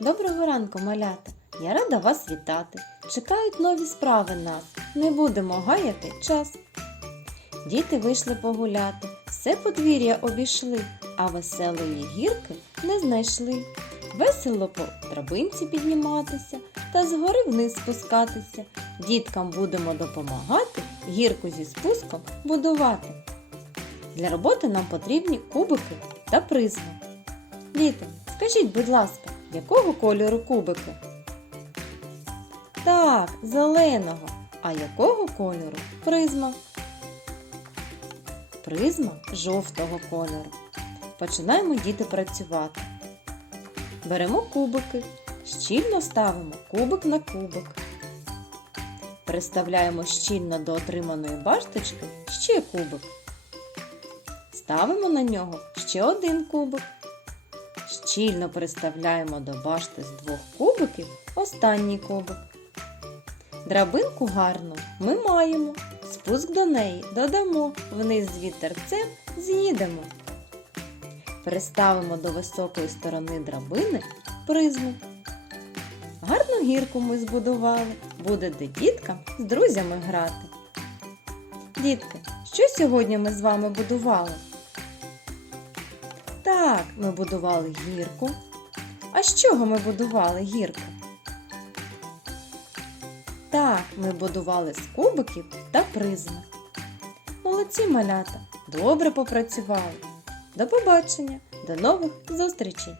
Доброго ранку, малята! Я рада вас вітати. Чекають нові справи нас. Не будемо гаяти час. Діти вийшли погуляти, все подвір'я обійшли, а веселої гірки не знайшли. Весело по драбинці підніматися та згори вниз спускатися. Діткам будемо допомагати гірку зі спуском будувати. Для роботи нам потрібні кубики та призми. Діти, скажіть, будь ласка, якого кольору кубики? Так, зеленого. А якого кольору призма? Призма жовтого кольору. Починаємо діти працювати. Беремо кубики, щільно ставимо кубик на кубик. Приставляємо щільно до отриманої башточки ще кубик. Ставимо на нього ще один кубик. Щільно приставляємо до башти з двох кубиків останній кубик. Драбинку гарну ми маємо. Спуск до неї додамо, вниз з вітерцем з'їдемо. Приставимо до високої сторони драбини призму. Гарну гірку ми збудували, буде де діткам з друзями грати. Дітки, що сьогодні ми з вами будували? Так, ми будували гірку. А з чого ми будували гірку? Так, ми будували з кубиків та призми. Молодці малята, добре попрацювали. До побачення, до нових зустрічей!